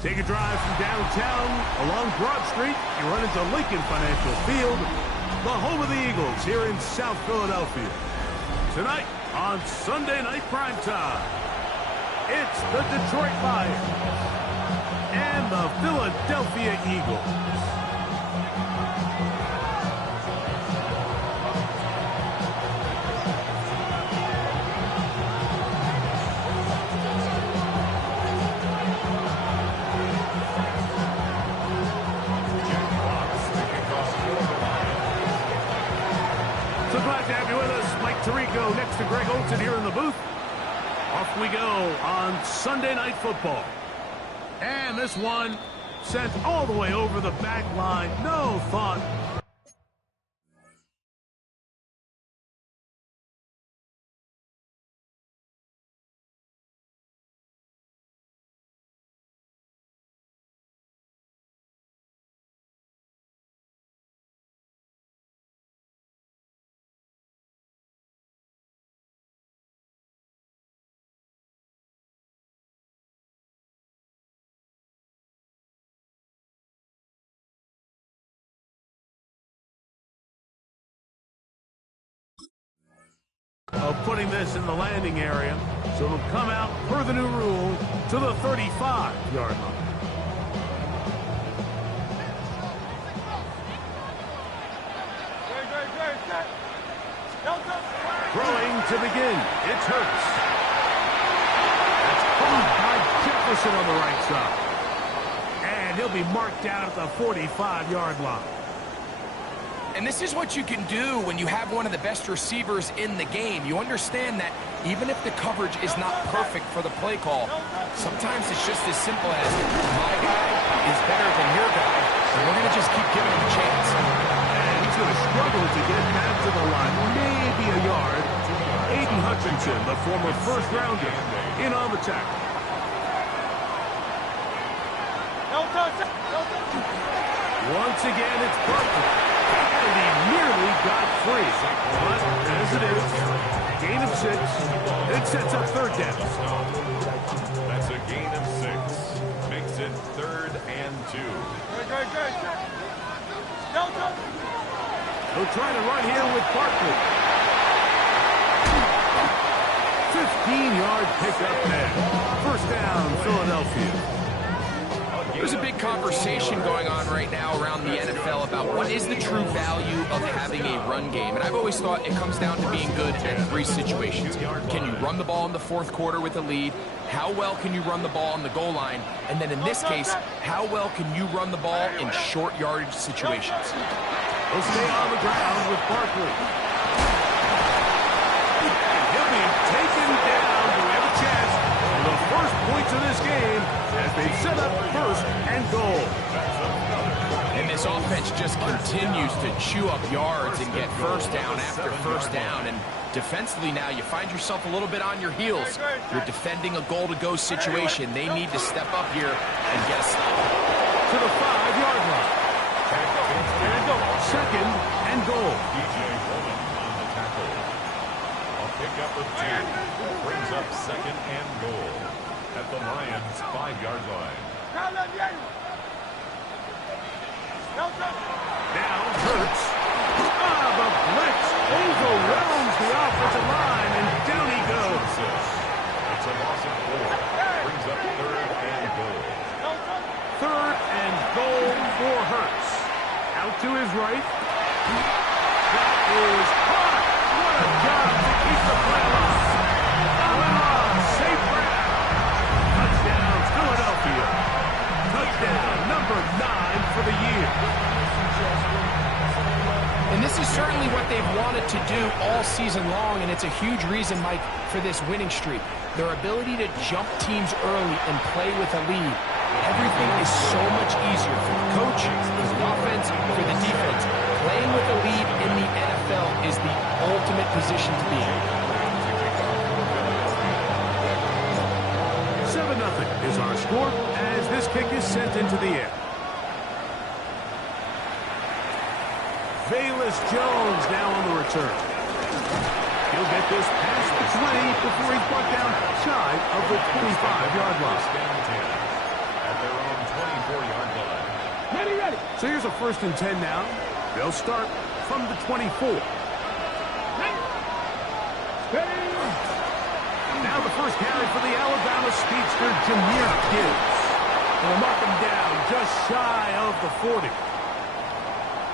Take a drive from downtown along Broad Street. You run into Lincoln Financial Field, the home of the Eagles here in South Philadelphia. Tonight on Sunday Night Primetime, it's the Detroit Lions and the Philadelphia Eagles. So glad to have you with us. Mike Tirico next to Greg Olsen here in the booth. Off we go on Sunday Night Football. And this one sent all the way over the back line. No thought. Of putting this in the landing area, so it'll come out per the new rule to the 35-yard line. Throwing to begin, it's Hurts. That's caught by Jefferson on the right side. And he'll be marked down at the 45-yard line. And this is what you can do when you have one of the best receivers in the game. You understand that even if the coverage is not perfect for the play call, sometimes it's just as simple as my guy is better than your guy, and we're going to just keep giving him a chance. And he's going to struggle to get back to the line, maybe a yard. Aiden Hutchinson, the former first-rounder, in on the tackle. Once again, it's Barkley. And he nearly got free. But as it is, gain of 6. It sets up third down. That's a gain of 6. Makes it 3rd and 2. They'll try to run here with Barkley. 15-yard pickup there. First down, Philadelphia. There's a big conversation going on right now around the NFL about what is the true value of having a run game. And I've always thought it comes down to being good in 3 situations. Can you run the ball in the 4th quarter with a lead? How well can you run the ball on the goal line? And then in this case, how well can you run the ball in short yardage situations? He'll stay on the ground with Barkley. He'll be taken down. Do we have a chance for the first points of this game as they set up 1st and goal? And this offense just continues to chew up yards and get first down after first down. And defensively now, you find yourself a little bit on your heels. You're defending a goal-to-go situation. They need to step up here and get a stop. To the 5-yard line. 2nd and goal. DJ Bowman on the tackle. A pickup of 2. Brings up 2nd and goal at the Lions' 5-yard line. Now Hurts. The blitz overwhelms the offensive line, and down he goes. It's a loss of 4. Brings up 3rd and goal. 3rd and goal for Hurts. Out to his right. That is caught. What a job to keep the play alive. Amon-Ra, safe grab. Touchdown, Philadelphia. Touchdown number 9 for the year. And this is certainly what they've wanted to do all season long, and it's a huge reason, Mike, for this winning streak. Their ability to jump teams early and play with a lead. Everything is so much easier for the coach, for the offense, for the defense. Playing with a lead in the NFL is the ultimate position to be in. 7-0 is our score as this kick is sent into the air. Velus Jones now on the return. He'll get this past the 20 before he's brought down shy of the 25-yard line. At their own So here's a 1st and 10 now. They'll start from the 24. Now the first carry for the Alabama speedster, Jahmyr Gibbs. They'll mark him down just shy of the 40.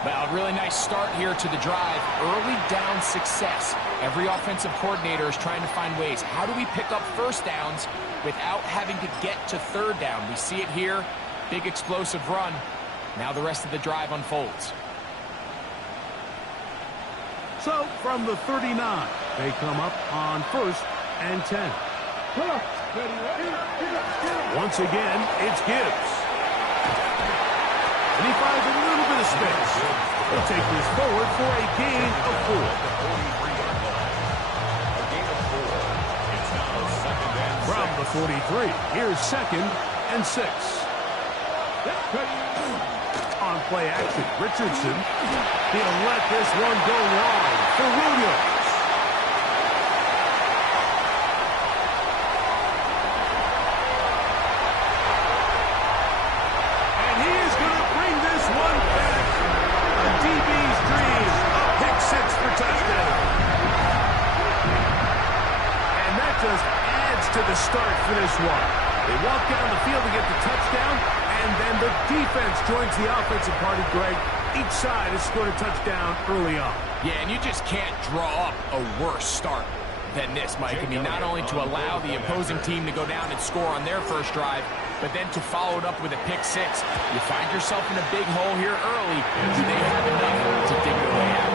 Well, really nice start here to the drive. Early down success. Every offensive coordinator is trying to find ways. How do we pick up first downs without having to get to 3rd down? We see it here. Big explosive run. Now the rest of the drive unfolds. So from the 39, they come up on 1st and 10. Once again, it's Gibbs. And he finds a little bit of space. He'll take this forward for a gain of 4. From the 43, here's 2nd and 6. On play action, Richardson. He'll let this one go long for Williams. And he is going to bring this one back. A DB's dream. A pick 6 for touchdown. And that just adds to the start for this one. They walk down the field to get the touchdown, and then the defense joins the offensive party, Greg. Each side has scored a touchdown early on. Yeah, and you just can't draw up a worse start than this, Mike. I mean, not only to allow the opposing team to go down and score on their first drive, but then to follow it up with a pick 6. You find yourself in a big hole here early. Do they have enough to dig their way out?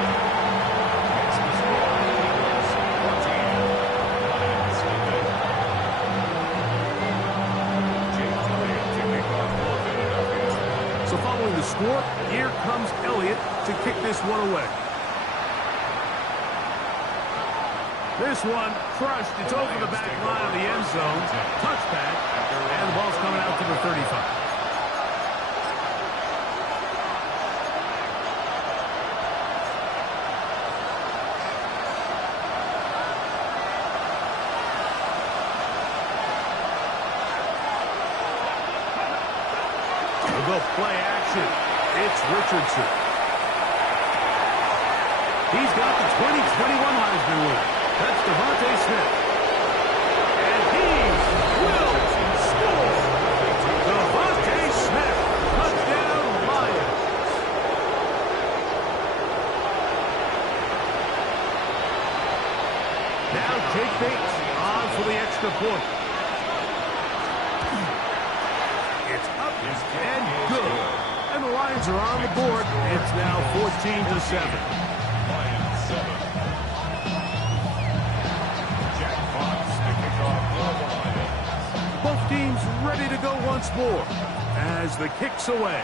So following the score, here comes Elliott to kick this one away. This one crushed. It's over the back line of the end zone. Touchback. And the ball's coming out to the 35. We'll go play action. It's Richardson. He's got the 2021 Heisman winner. That's DeVonta Smith. And he will score. DeVonta Smith. Touchdown, Lions. Now Jake Bates on for the extra point. It's up and good. And the Lions are on the board. It's now 14-7. Lions 7. Both teams ready to go once more as the kick's away.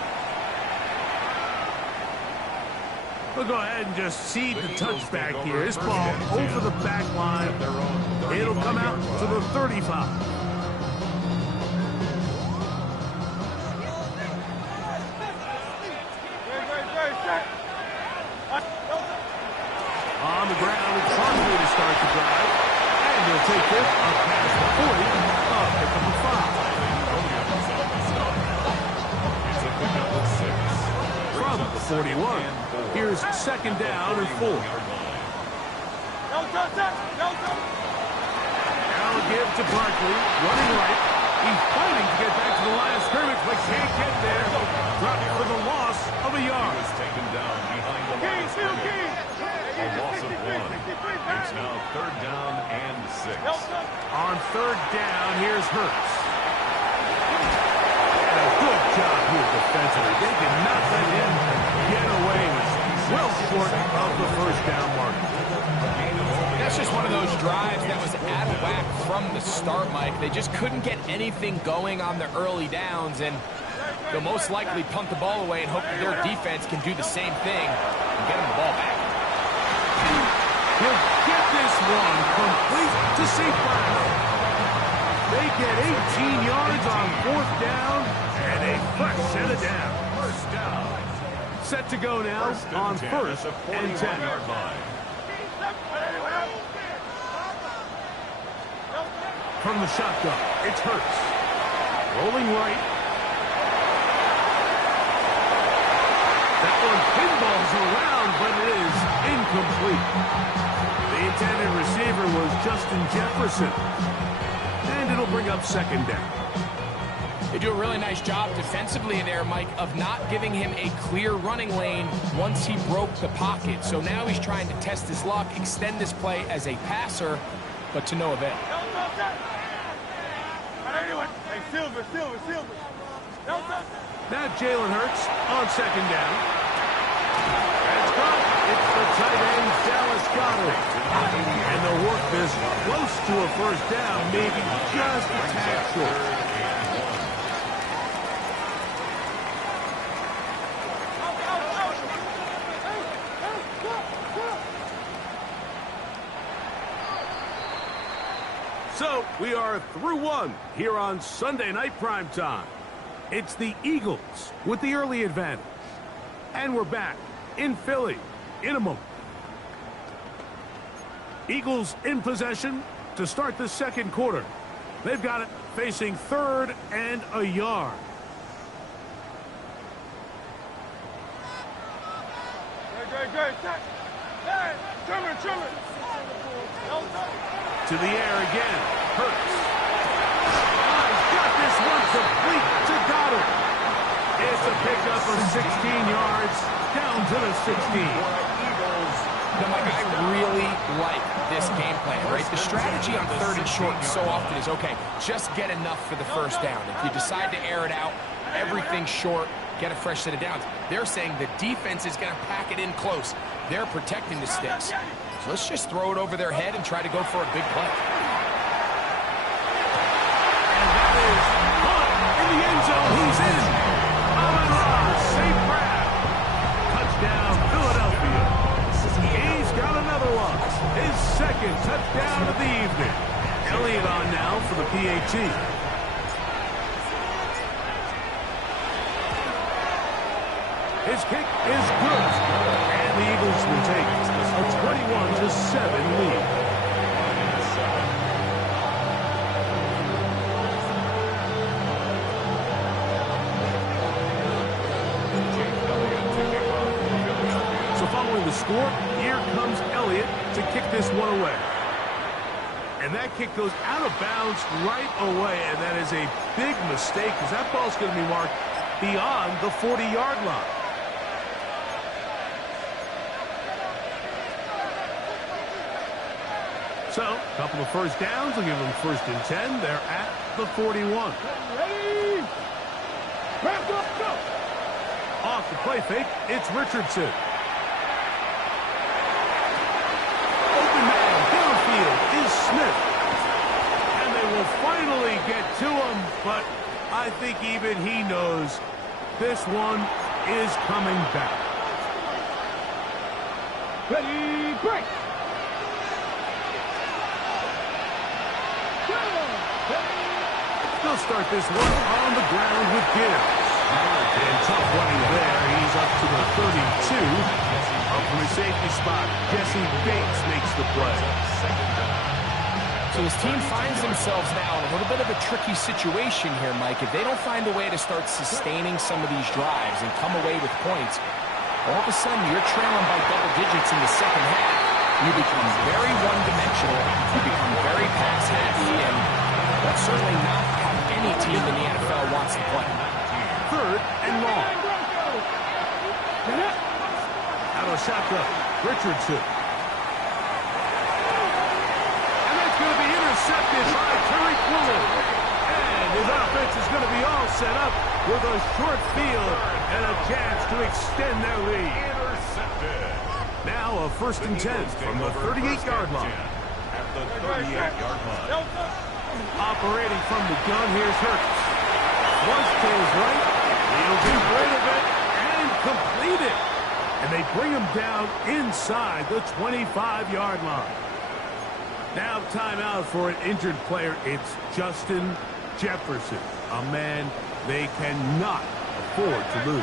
We'll go ahead and just seed the touchback here. This ball over the back line. It'll come out to the 35. On the ground, it's Huntley to start the drive. And he'll take this up past the 40. Pick up a 5. From the 41, here's 2nd down and 4. Now a give to Barkley, running right. He's fighting to get back to the line of scrimmage, but can't get there. Dropped for the loss of a yard. He was taken down behind the line of scrimmage. A loss of 1. It's now 3rd down and 6. On 3rd down, here's Hurts. And a good job here defensively. They did not let him get away. Well short of the 1st down mark. That's just one of those drives that was out of whack from the start, Mike. They just couldn't get anything going on the early downs, and they'll most likely punt the ball away and hope that their defense can do the same thing and get them the ball back. He'll get this one complete to St. Brown. They get 18 yards on 4th down and a fresh set of downs. First down. Set to go now on 1st and 10. From the shotgun, it's Hurts. Rolling right. one pinballs around, but it is incomplete. The intended receiver was Justin Jefferson. And it'll bring up second down. They do a really nice job defensively there, Mike, of not giving him a clear running lane once he broke the pocket. So now he's trying to test his luck, extend this play as a passer, but to no avail. Now Jalen Hurts on second down. That's caught. It's the tight end, Dallas Goedert. And they'll work this close to a first down, maybe just a tad short. So, we are through one here on Sunday Night Primetime. It's the Eagles with the early advantage. And we're back in Philly in a moment. Eagles in possession to start the second quarter. They've got it facing third and a yard. To the air again. Hurts. He's got this one complete to Goedert. It's a pickup of 16 yards down to the 16. Now, Mike, I really like this game plan, right? The strategy on third and short so often is, okay, just get enough for the first down. If you decide to air it out, everything short, get a fresh set of downs. They're saying the defense is going to pack it in close. They're protecting the sticks. So let's just throw it over their head and try to go for a big play. And that is caught in the end zone. He's in. Amon-Ra, St. Brown. Touchdown, Philadelphia. He's got another one. His second touchdown of the evening. Elliott on now for the PAT. His kick is good. And the Eagles will take a 21-7 lead. So following the score, here comes Elliott to kick this one away. And that kick goes out of bounds right away, and that is a big mistake because that ball's going to be marked beyond the 40-yard line. So, a couple of first downs will give them first and 10. They're at the 41. Ready? Back up, go! Off the play fake, it's Richardson. Open man downfield is Smith. And they will finally get to him, but I think even he knows this one is coming back. Ready, break! They'll start this one on the ground with Gibbs. And tough running there. He's up to the 32. Up from his safety spot, Jesse Bates makes the play. So his team finds themselves now in a little bit of a tricky situation here, Mike. If they don't find a way to start sustaining some of these drives and come away with points, all of a sudden you're trailing by double digits in the second half. You become very one-dimensional. You become very pass-happy, and that's certainly not how any team in the NFL wants to play. Third and long. Out of shotgun, Richardson. And that's going to be intercepted by Tariq Woolen. And his offense is going to be all set up with a short field and a chance to extend their lead. Intercepted. Now a first and 10 from the 38-yard line. At the 38-yard line. Operating from the gun, here's Hurts. Once to his right, he'll get rid of it and complete it. And they bring him down inside the 25-yard line. Now timeout for an injured player. It's Justin Jefferson, a man they cannot afford to lose.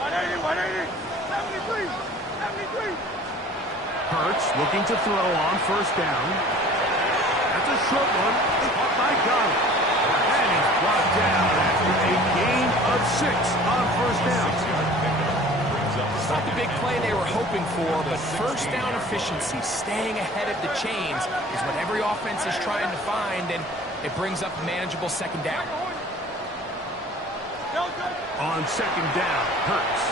180, 73, 73. Hurts looking to throw on first down. That's a short one. Caught by Goedert. And he's brought down after a gain of 6 on first down. not the big play they were hoping for, but first down efficiency, staying ahead of the chains, is what every offense is trying to find, and it brings up a manageable second down. On second down, Hurts.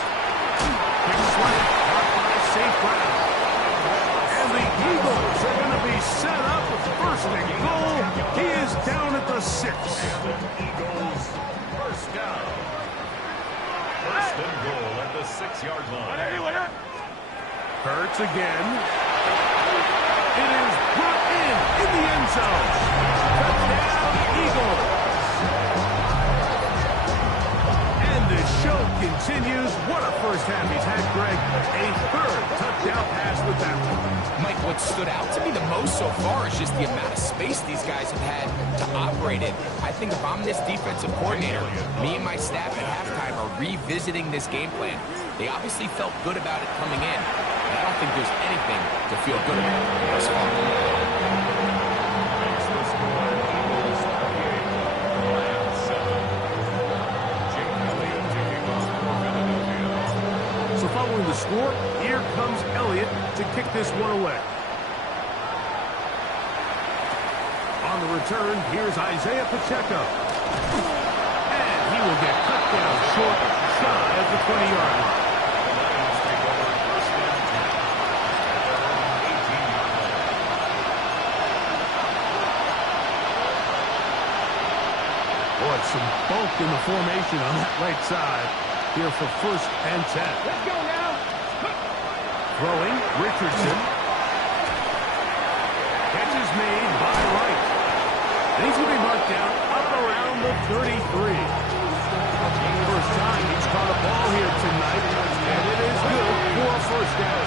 Big slant, caught by St. Brown. And the Eagles are going to be set up with first and goal. He is down at the 6. Eagles first down. First and goal at the 6-yard line. Hurts again. It is brought in the end zone. Touchdown, Eagles. And the show continues. What a first half he's had, Greg. A third touchdown pass with that one. Mike, what stood out to me the most so far is just the amount of space these guys have had to operate in. I think if I'm this defensive coordinator, me and my staff at halftime are revisiting this game plan. They obviously felt good about it coming in, and I don't think there's anything to feel good about thus far. Following the score, here comes Elliott to kick this one away. On the return, here's Isaiah Pacheco. And he will get cut down short, shy of the 20-yard line. Boy, some bulk in the formation on that right side. Here for first and 10. Let's go now. Throwing, Richardson. Catch is made by Wright. And he's going to be marked down up around the 33. First time he's caught a ball here tonight, and it is good for a first down.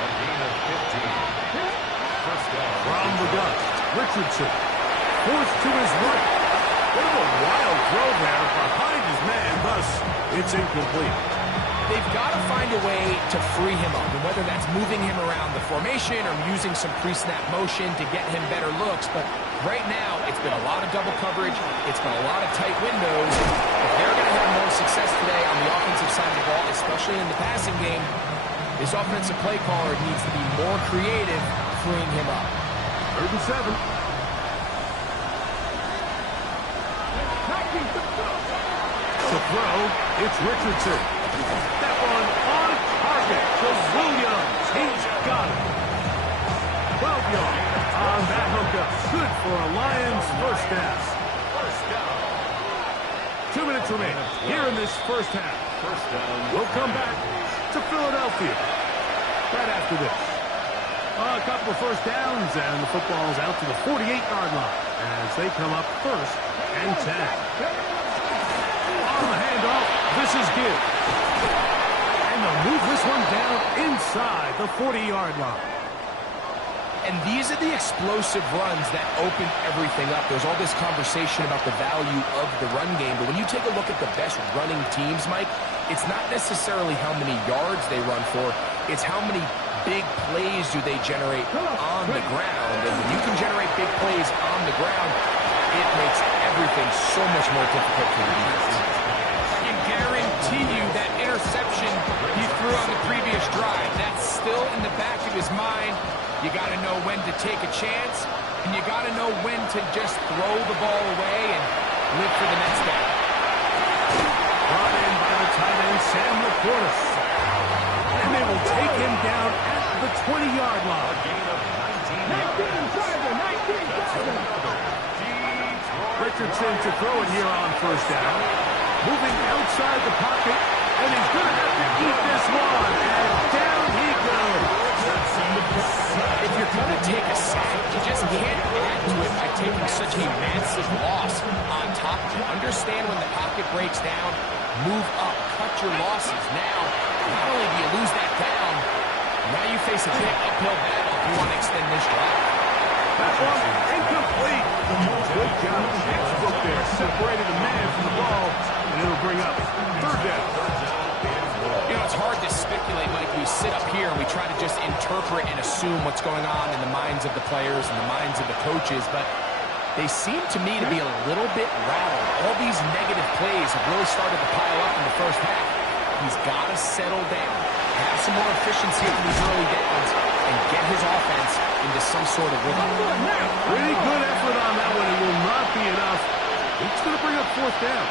A gain of 15. First down. From the gun, Richardson. Forced to his right. What a wild throw there behind his man, thus it's incomplete. They've got to find a way to free him up, and whether that's moving him around the formation or using some pre-snap motion to get him better looks. But right now, it's been a lot of double coverage. It's been a lot of tight windows. If they're going to have more success today on the offensive side of the ball, especially in the passing game, this offensive play caller needs to be more creative freeing him up. 3rd and 7. To throw, it's Richardson. That one on target to Williams. He's got it. 12 yards on that hookup. Good for a Lions first down. 2 minutes remaining here in this first half. First down. We'll come back to Philadelphia right after this. A couple of first downs, and the football's out to the 48-yard line as they come up first and 10. On the handoff, this is Gibbs. And they'll move this one down inside the 40-yard line. And these are the explosive runs that open everything up. There's all this conversation about the value of the run game, but when you take a look at the best running teams, Mike, it's not necessarily how many yards they run for, it's how many big plays do they generate on the ground. And when you can generate big plays on the ground, it makes everything so much more difficult for the defense. I guarantee you that interception he threw on the previous drive, that's still in the back of his mind. You got to know when to take a chance, and you got to know when to just throw the ball away and live for the next down. Brought in by the tight end, Sam LaPorta. And they will take him down at the 20-yard line. A gain of 19. Richardson to throw it here on first down. Moving outside the pocket, and he's going to have to eat this one. And down he goes. If you're going to take a sack, you just can't add to it by taking such a massive loss on top. Understand when the pocket breaks down, move up, cut your losses. Now, not only do you lose that down, now you face a big uphill battle if you want to extend this drive. That one incomplete. Good job. Textbook there. Separated a man from the ball, and it'll bring up third down. You know, it's hard to speculate, Mike. We sit up here and we try to just interpret and assume what's going on in the minds of the players and the minds of the coaches, but they seem to me to be a little bit rattled. All these negative plays have really started to pile up in the first half. He's got to settle down, have some more efficiency in these early downs, and get his offense into some sort of rhythm. Pretty good effort on that one. It will not be enough. It's going to bring up fourth down.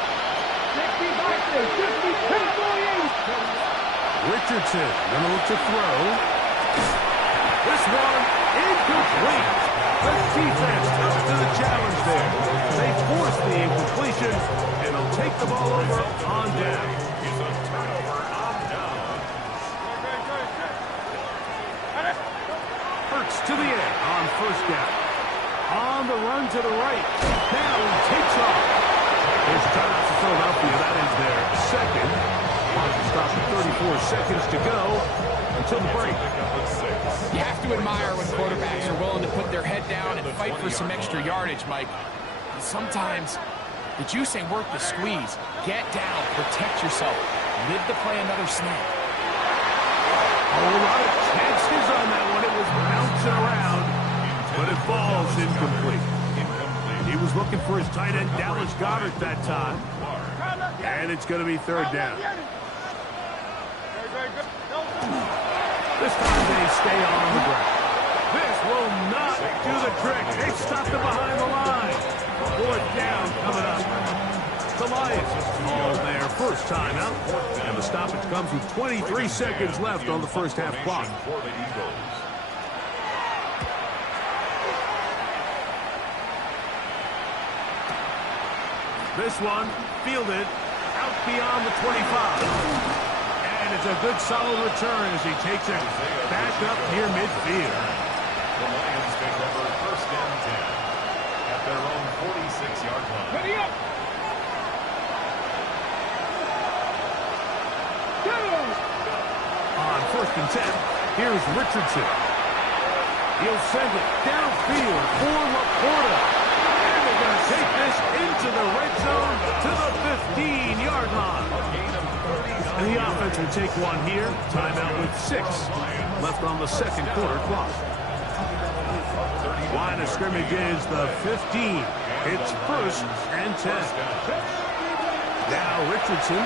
Richardson going to look to throw. This one incomplete. The defense up to the challenge there. They force the incompletion, and they'll take the ball over on down. It's a turnover on down. Hurts to the air on first down. On the run to the right. Now he takes off. There's timeout for Philadelphia. That is their second. Martin stops at 34 seconds to go until the break. You have to admire when quarterbacks are willing to put their head down and fight for some extra yardage, Mike. Sometimes the juice ain't worth the squeeze. Get down, protect yourself, live to play another snap. A lot of chances on that one. It was bouncing around, but it falls incomplete. He was looking for his tight end, Dallas Goedert, that time. And it's going to be third down. This time they stay on the ground. This will not do the trick. They stopped it behind the line. Fourth down coming up. The Lions all there. First time out. And the stoppage comes with 23 seconds left on the first half clock. For the Eagles. This one fielded out beyond the 25. And it's a good solid return as he takes it back up near midfield. The Lions take over first and 10 at their own 46-yard line. Ready up! On first and 10, here's Richardson. He'll send it downfield for Laporta. And they're going to take this into the red zone to the 15-yard line. And the offense will take one here. Timeout with 6 left on the second quarter clock. Line of scrimmage is the 15. It's first and 10. Now Richardson.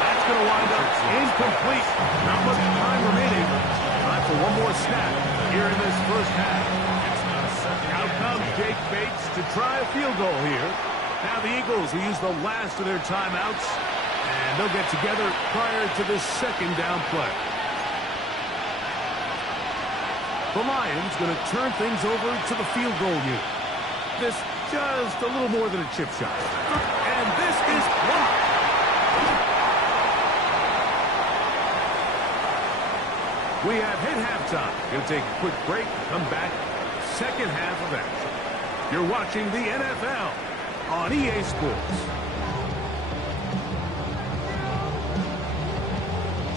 That's going to wind up incomplete. Not much time remaining. Time for one more snap here in this first half. Out comes Jake Bates to try a field goal here. Now the Eagles will use the last of their timeouts, and they'll get together prior to this second down play. The Lions going to turn things over to the field goal unit. This just a little more than a chip shot. And this is blocked. We have hit halftime. Going to take a quick break. Come back. Second half of action. You're watching the NFL on EA Sports.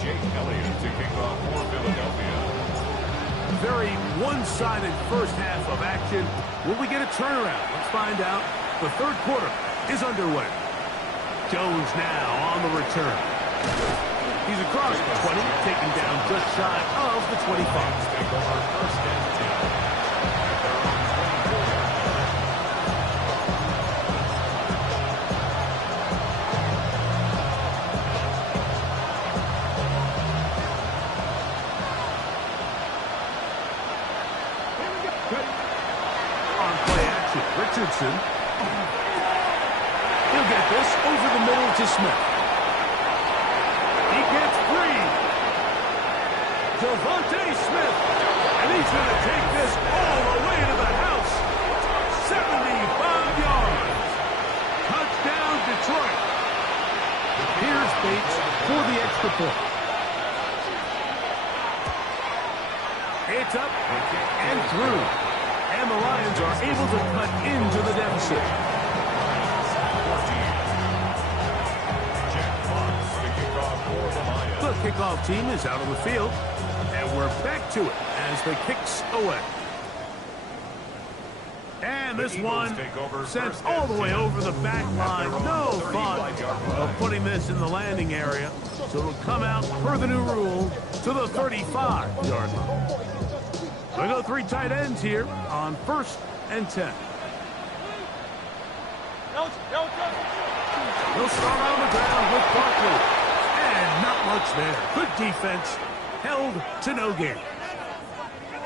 Jake Elliott to kick off for Philadelphia. Very one-sided first half of action. Will we get a turnaround? Let's find out. The third quarter is underway. Jones now on the return. He's across the 20, taken down just shy of the 25. Take over first and 10. Richardson. He'll get this over the middle to Smith. He gets free. Devontae Smith. And he's going to take this all the way to the house. 75 yards. Touchdown, Detroit. Here's Bates for the extra point. It's up and through. And the Lions are able to cut into the deficit. The kickoff team is out on the field, and we're back to it as the kicks away. And this one sent all the way over the back line. No fun of putting this in the landing area. So it'll come out per the new rule to the 35-yard line. We go 3 tight ends here on first and 10. He'll start on the ground with Barkley. And not much there. Good defense. Held to no gain.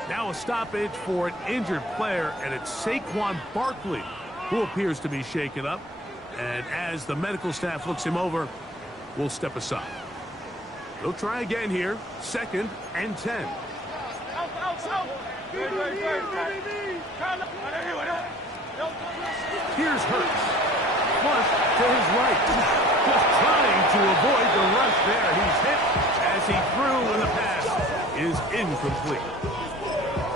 Now a stoppage for an injured player, and it's Saquon Barkley who appears to be shaken up. And as the medical staff looks him over, we'll step aside. They'll try again here. 2nd and 10. Here's Hurts. Flush to his right. Just trying to avoid the rush there. He's hit as he threw, and the pass is incomplete.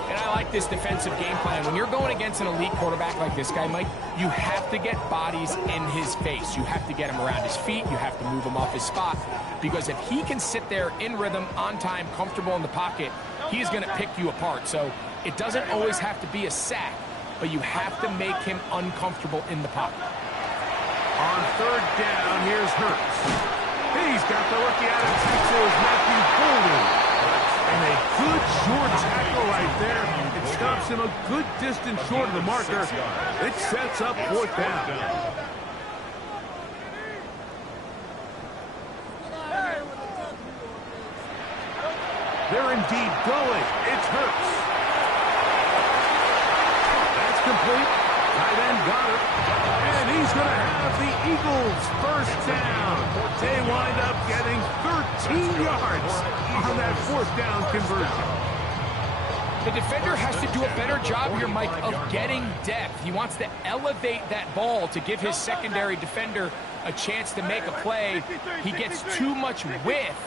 And I like this defensive game plan. When you're going against an elite quarterback like this guy, Mike, you have to get bodies in his face. You have to get him around his feet. You have to move him off his spot. Because if he can sit there in rhythm, on time, comfortable in the pocket, he's going to pick you apart. So it doesn't always have to be a sack, but you have to make him uncomfortable in the pocket. On 3rd down, here's Hurts. He's got the rookie out of Texas, Matthew Golden. And a good short tackle right there. It stops him a good distance short of the marker. It sets up 4th down. They're indeed going. It's Hurts. That's complete. Tight end got it. And he's going to have the Eagles 1st down. They wind up getting 13 yards on that 4th down conversion. The defender has to do a better job here, Mike, of getting depth. He wants to elevate that ball to give his secondary defender a chance to make a play. He gets too much width,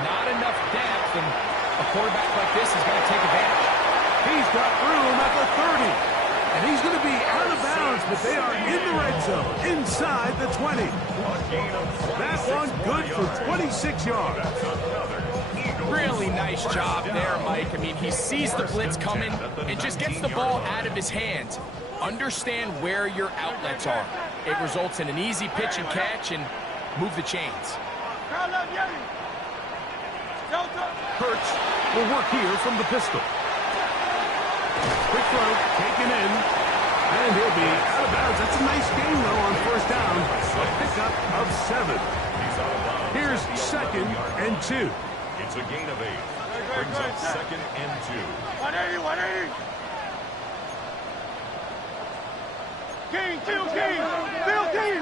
not enough depth, and a quarterback like this is going to take advantage. He's got room at the 30. And he's going to be out of bounds, but they are in the red zone, inside the 20. That one good for 26 yards. Really nice job there, Mike. I mean, he sees the blitz coming and just gets the ball out of his hands. Understand where your outlets are. It results in an easy pitch and catch and move the chains. Hurts will work here from the pistol. Quick throw, taken in, and he'll be out of bounds. That's a nice game, though, on 1st down. A pickup of 7. Here's 2nd and 2. It's a gain of 8. Brings up 2nd and 2. 180. King, kill King. Bill King.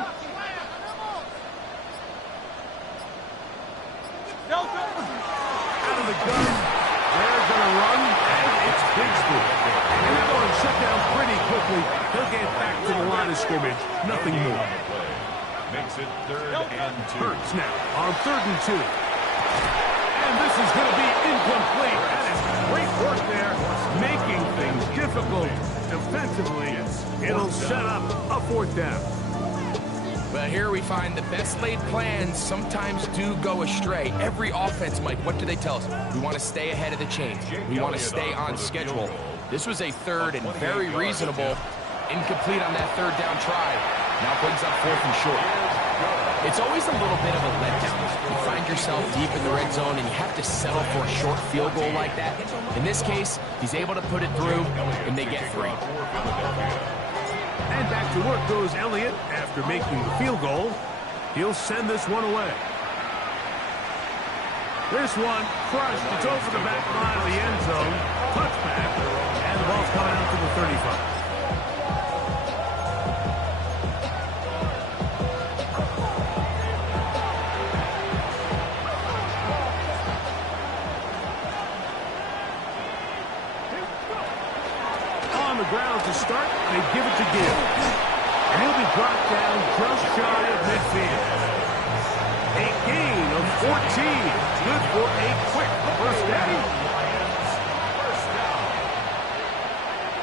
Out of the gun. They're going to run, and it's Bigsby. And they're going to shut down pretty quickly. He'll get back to the line of scrimmage. Nothing more. Makes it 3rd and 2. Hurts now on 3rd and 2. And this is going to be incomplete. That is great work there, making things difficult defensively. It'll set up a 4th down. Well, here we find the best laid plans sometimes do go astray. Every offense, Mike, what do they tell us? We want to stay ahead of the chains. We want to stay on schedule. This was a 3rd and very reasonable. Incomplete on that 3rd down try. Now brings up 4th and short. It's always a little bit of a letdown. You find yourself deep in the red zone and you have to settle for a short field goal like that. In this case, he's able to put it through and they get 3. And back to work goes Elliott after making the field goal. He'll send this one away. This one crushed. It's over the back line of the end zone. Touchback. And the ball's coming out to the 35. On the ground to start, they give it to Gill. And he'll be brought down just shy of midfield. A gain of 14. Good for a quick 1st down.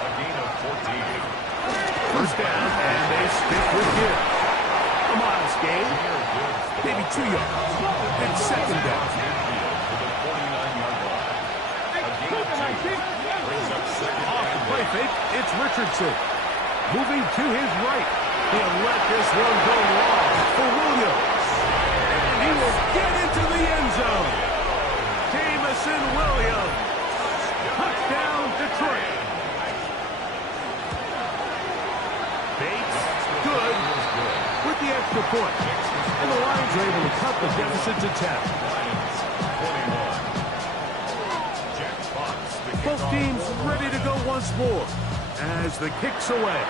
A gain of 14. 1st down, and they stick with Gill. A modest gain. Maybe 2 yards. And 2nd down. Play fake, it's Richardson. Moving to his right. He'll let this one go long for Williams. And he will get into the end zone. Jamison Williams. Touchdown, Detroit. Bates, good. With the extra extra point. And the Lions are able to cut the deficit to 10. Lions 41. Jack Fox to kick Both off. teams ready to go once more as the kick's away.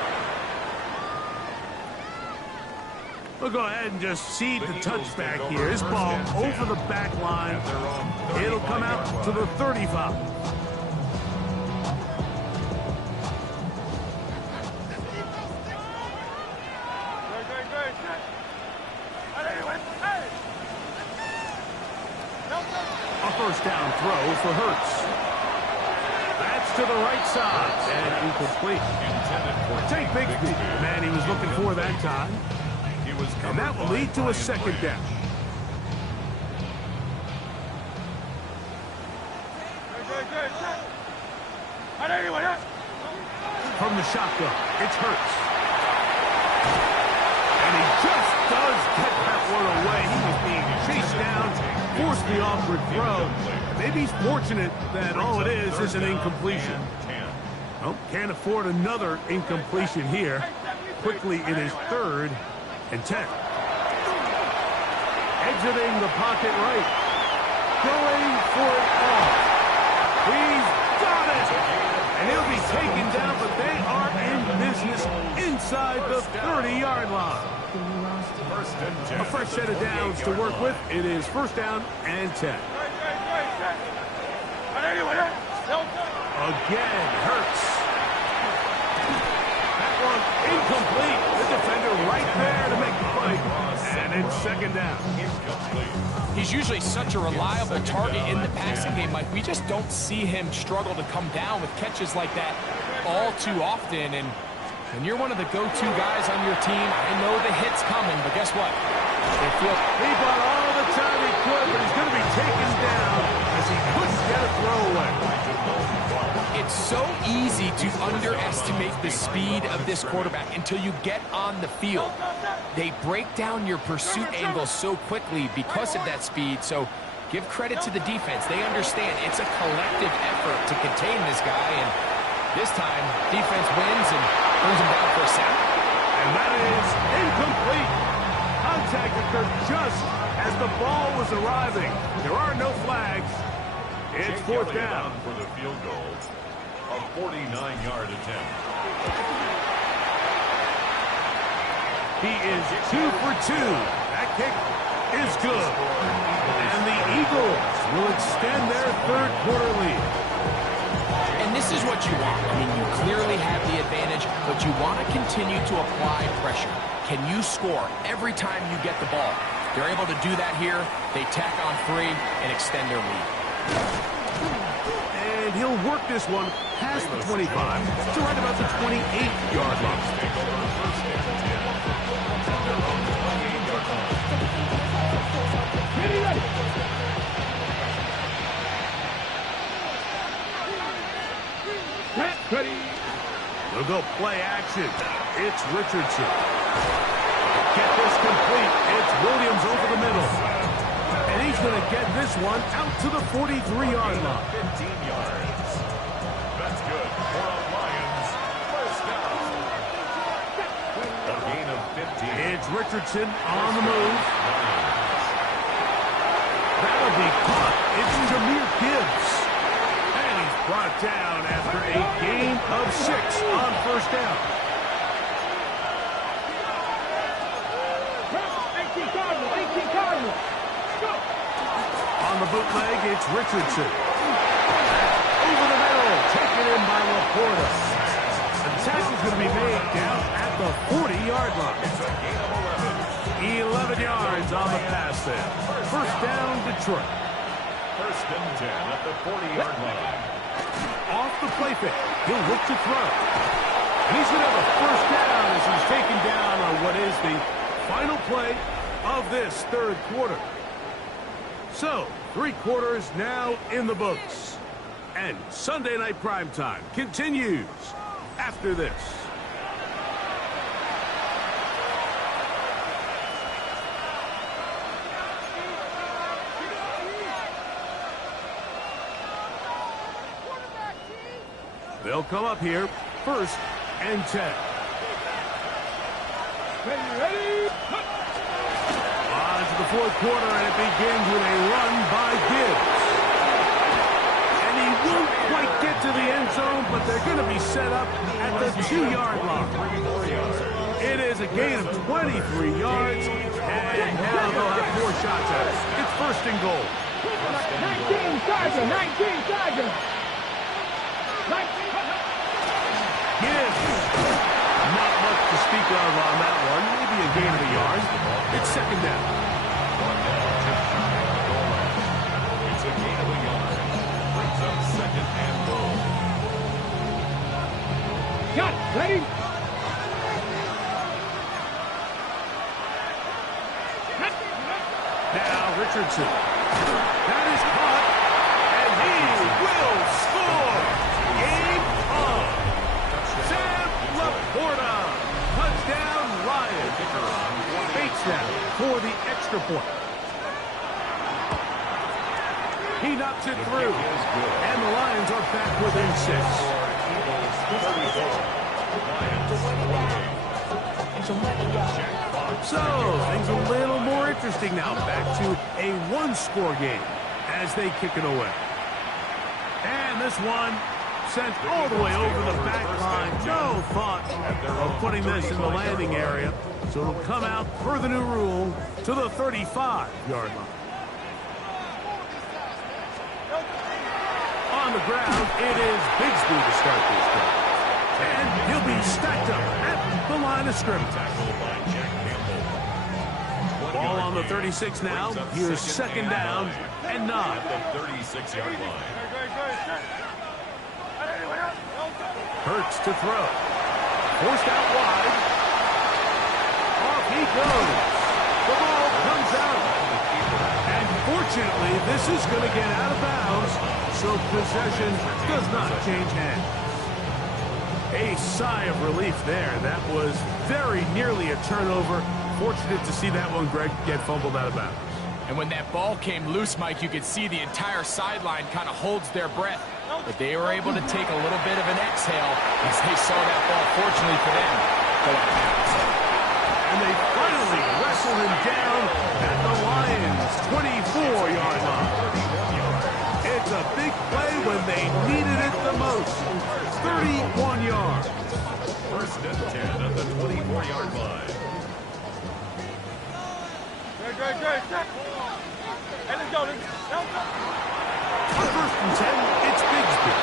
We'll go ahead and just seed the touchback here. This ball over the back line. It'll come out to the 35. A first down throw for Hurts. That's to the right side and incomplete. Take Bigsby. Man, he was looking for that time. And that will lead to a second down. From the shotgun, it's Hurts. And he just does get that one away. He was being chased down, forced the awkward throw. Maybe he's fortunate that all it is an incompletion. Oh, can't afford another incompletion here. Quickly, it is 3rd and 10. Exiting the pocket right. Going for it all. He's got it. And he'll be taken down, but they are in business inside the 30-yard line. A fresh set of downs to work with. It is 1st down and 10. Again, Hurts. That one incomplete. The defender right there to make the play. And it's 2nd down. He's usually such a reliable target in the passing game, Mike. We just don't see him struggle to come down with catches like that all too often. And when you're one of the go-to guys on your team, I know the hit's coming, but guess what? They feel He bought all the time he could, but he's going to be taken down as he couldn't get a throwaway. It's so easy to underestimate the speed of this quarterback until you get on the field. They break down your pursuit angle so quickly because of that speed. So give credit to the defense. They understand it's a collective effort to contain this guy. And this time, defense wins and brings him down for a sack. And that is incomplete. Contact occurred just as the ball was arriving. There are no flags. It's 4th down. For the field goal. A 49-yard attempt. He is 2 for 2. That kick is good. And the Eagles will extend their 3rd quarter lead. And this is what you want. I mean, you clearly have the advantage, but you want to continue to apply pressure. Can you score every time you get the ball? They're able to do that here. They tack on 3 and extend their lead. And he'll work this one past the 25 to right about the 28-yard line. Ready. We'll go play action. It's Richardson. Get this complete. It's Williams over the middle. And he's going to get this one out to the 43-yard line. 15 yards. That's good for the Lions. First down. A gain of 15. It's Richardson on the move. That'll be caught. It's Jahmyr Gibbs. And he's brought down after a gain of 6 on 1st down. On the bootleg, it's Richardson. Over the middle, taken in by Laporta. The tackle's going to be made down at the 40-yard line. 11 yards on the pass there. 1st down, Detroit. 1st and 10 at the 40-yard line. Off the play fake, he'll look to throw. And he's going to have a 1st down as he's taken down on what is the final play of this 3rd quarter. So, 3 quarters now in the books. And Sunday Night Primetime continues after this. They'll come up here 1st and 10. On to the fourth quarter, and it begins with a run by Gibbs. And he won't quite get to the end zone, but they're going to be set up at the 2-yard line. It is a gain of 23 yards, and now they'll have 4 shots at it. It's first and goal. 19 Sergeant, 19 Sergeant. Gibbs. Not much to speak of on that one. Maybe a gain of a yard. It's second down. It's a gain of a yard. Brings up second and goal. Got it. Ready? Now Richardson. That is caught, and he will score. Game on. Sam Laporta. Touchdown Lions. Bates now for the extra point. He knocks it through, and the Lions are back within 6. So, things a little more interesting now. Back to a one-score game as they kick it away. And this one sent all the way over the back line. No thought of putting this in the landing area. So it'll come out, per the new rule, to the 35-yard line. On the ground, it is Bigsby to start this drive. And he'll be stacked up at the line of scrimmage. Ball on the 36 now. Here's second down and 9. At the 36-yard line. Hurts to throw. Forced out wide. Off he goes. The ball comes out. And fortunately, this is going to get out of bounds, so possession does not change hands. A sigh of relief there. That was very nearly a turnover. Fortunate to see that one, Greg, get fumbled out of bounds. And when that ball came loose, Mike, you could see the entire sideline kind of holds their breath. But they were able to take a little bit of an exhale as they saw that ball, fortunately for them, go out of bounds. And they finally wrestled him down at the Lions' 24-yard line. It's a big play when they needed it the most. 31 yards. First and 10 at the 24-yard line. Great. Hey, let's go. On first and 10, it's Bigsby.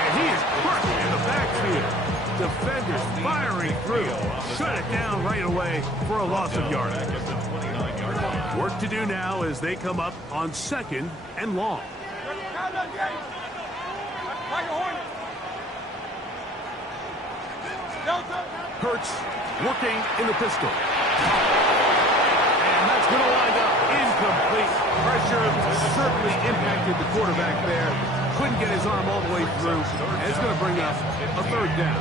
And he is crushed in the backfield. Defenders firing through. Shut it down right away for a loss of yardage. Back at the 29-yard line. Work to do now as they come up on second and long. Hurts working in the pistol. And that's going to wind up incomplete. Pressure certainly impacted the quarterback there. Couldn't get his arm all the way through. And it's going to bring up a third down.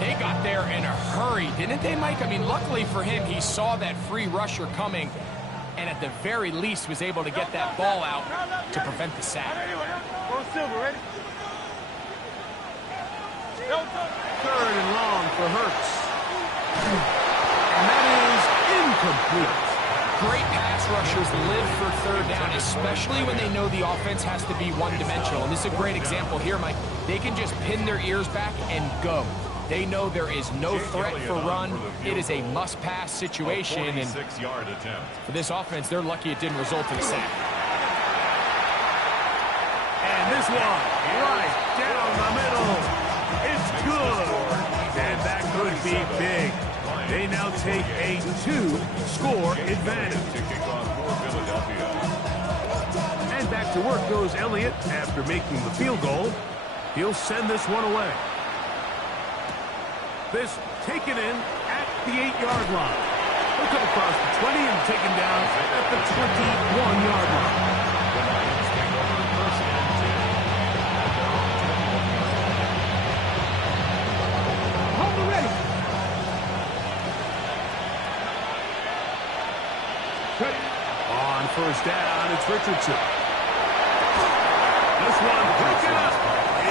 They got there in a hurry, didn't they, Mike? I mean, luckily for him, he saw that free rusher coming and at the very least was able to get that ball out to prevent the sack. Silver, ready? Third and long for Hurts. And that is incomplete. Great pass rushers live for third down, especially when they know the offense has to be one-dimensional. And this is a great example here, Mike. They can just pin their ears back and go. They know there is no threat for run. It is a must-pass situation. And for this offense, they're lucky it didn't result in a sack. And this one, right down the middle. It's good. And that could be big. They now take a 2-score advantage. And back to work goes Elliott after making the field goal. He'll send this one away. This taken in at the 8-yard line. He'll come across the 20 and taken down at the 21-yard line. Hold it ready. On first down, it's Richardson. This one broken up.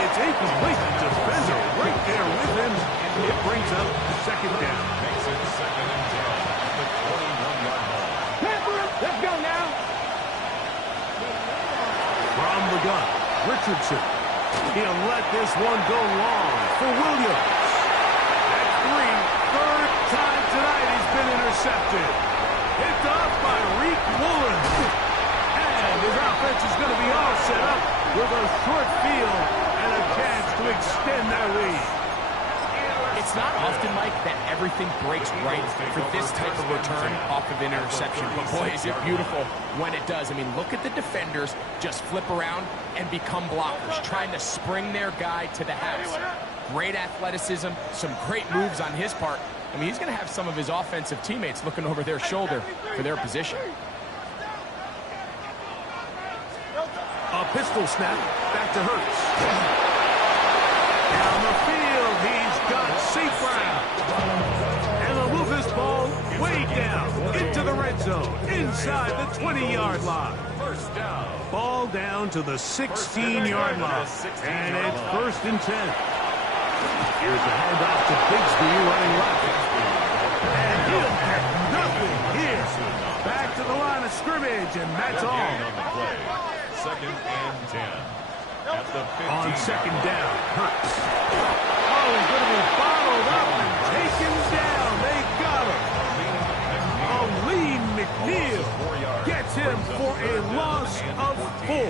It's incomplete. Defender right there with him. It brings up second down. Makes it second He'll let this one go long for Williams. That's three. Third time tonight he's been intercepted. Picked off by Reek Woolen. And his offense is going to be all set up with a short field and a chance to extend their lead. It's not often, Mike, that everything breaks right for this type of return off of an interception. But boy, is it beautiful when it does. I mean, look at the defenders just flip around and become blockers, trying to spring their guy to the house. Great athleticism, some great moves on his part. I mean, he's going to have some of his offensive teammates looking over their shoulder for their position. A pistol snap, back to Hurts. Down the field, he's got St. Brown. And they'll move this ball way down into the red zone, inside the 20-yard line. First down. Ball down to the 16-yard line, and it's 1st and 10. Here's the handoff to Bigsby running left. And he'll get nothing here. Back to the line of scrimmage, and that's all. On the play. 2nd and 10. At the 15. On 2nd down, Hurts. Oh, he's going to be bottled up and taken down. They got him. Aleem McNeil gets him for a loss of 4.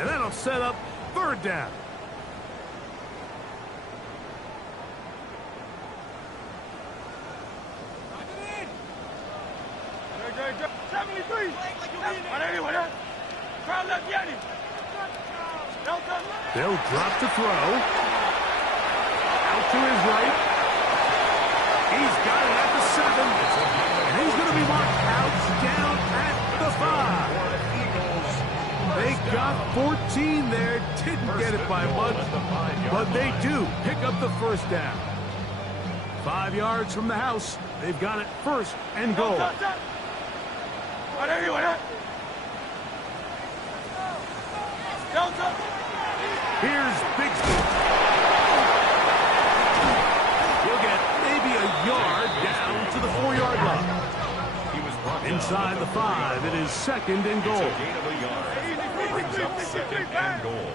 And that'll set up 3rd down. They'll drop to throw. Out to his right. He's got it at the 7. And he's going to be marked out down at the 5. They got 14 there. Didn't get it by much. But they do pick up the 1st down. 5 yards from the house. They've got it 1st and goal. Here's Bigsby. He'll get maybe a yard down to the 4-yard line. Inside the 5, it is 2nd and goal. Gain of a yard. Brings up 2nd and goal.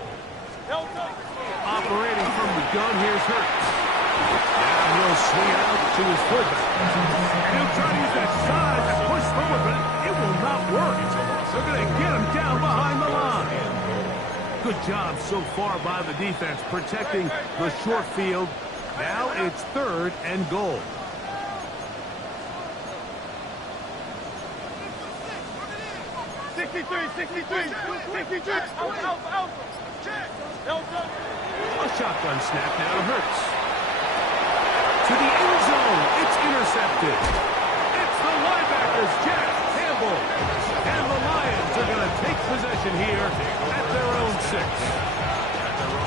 Operating from the gun, here's Hurts. Now he'll swing it out to his fullback. And he'll try to use that size and push forward, but it will not work. They're going to get him down behind the line. Good job so far by the defense protecting the short field. Now it's 3rd and goal. A shotgun snap now to Hurts. To the end zone. It's intercepted. It's the linebackers, Jack Campbell. And the Lions are going to take possession here at their own 6.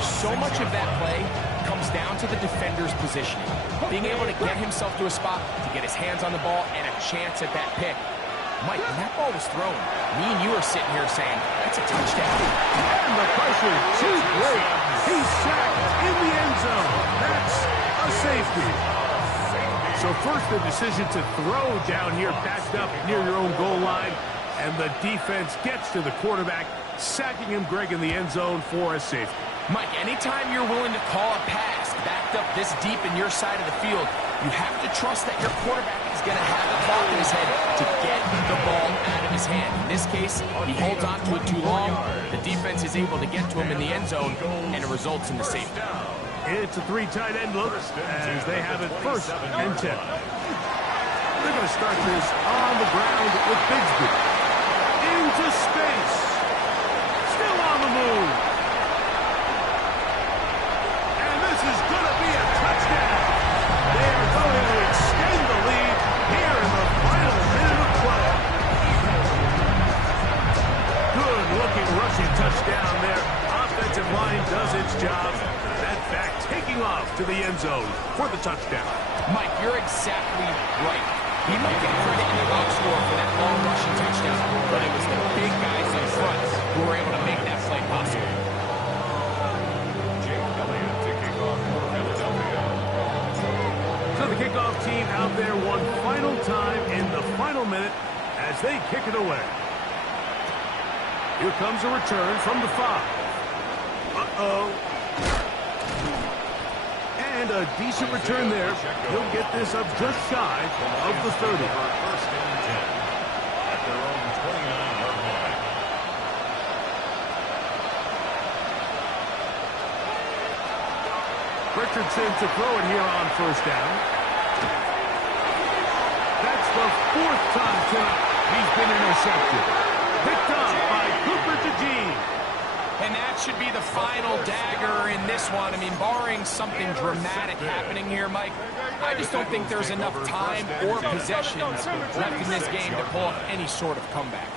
So much of that play comes down to the defender's positioning. Being able to get himself to a spot, to get his hands on the ball, and a chance at that pick. Mike, when that ball was thrown, me and you are sitting here saying, that's a touchdown. And the pressure too great. He's sacked in the end zone. That's a safety. So first the decision to throw down here backed up near your own goal line. And the defense gets to the quarterback, sacking him, Greg, in the end zone for a safety. Mike, anytime you're willing to call a pass backed up this deep in your side of the field, you have to trust that your quarterback is going to have the clock in his head to get the ball out of his hand. In this case, he holds on to it too long. The defense is able to get to him in the end zone, and it results in the safety. It's a 3 tight end look as they have it 1st and 10. They're going to start this on the ground with Bigsby. Into space. Still on the move. And this is going to be a touchdown. They are going to extend the lead here in the final minute of play. Good looking rushing touchdown there. Offensive line does its job. That back taking off to the end zone for the touchdown. Mike, you're exactly right. He might get credit in the box score for that long rushing touchdown, but it was the big guys in front who were able to make that play possible. Jake Elliott to kick off for Philadelphia. So the kickoff team out there one final time in the final minute as they kick it away. Here comes a return from the 5. Uh-oh. And a decent return there. He'll get this up just shy of the 30. First and 10 at their own 29-yard line. Richardson to throw it here on first down. That's the 4th time tonight he's been intercepted. Picked up by Cooper DeJean. And that should be the final dagger in this one. I mean, barring something dramatic happening here, Mike, I just don't think there's enough time or possessions left in this game to pull off any sort of comeback.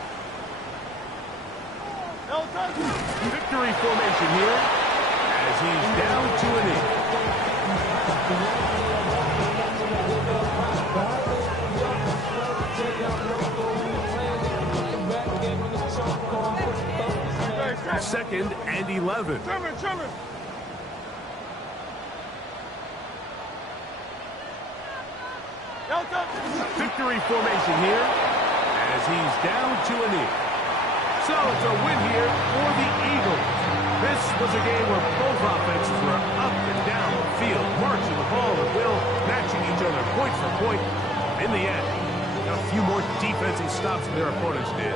Victory formation here as he's down to an inch. Second and 11. Victory formation here as he's down to an inch. So it's a win here for the Eagles. This was a game where both offenses were up and down the field, marching the ball at will, matching each other point for point. In the end, a few more defensive stops than their opponents did.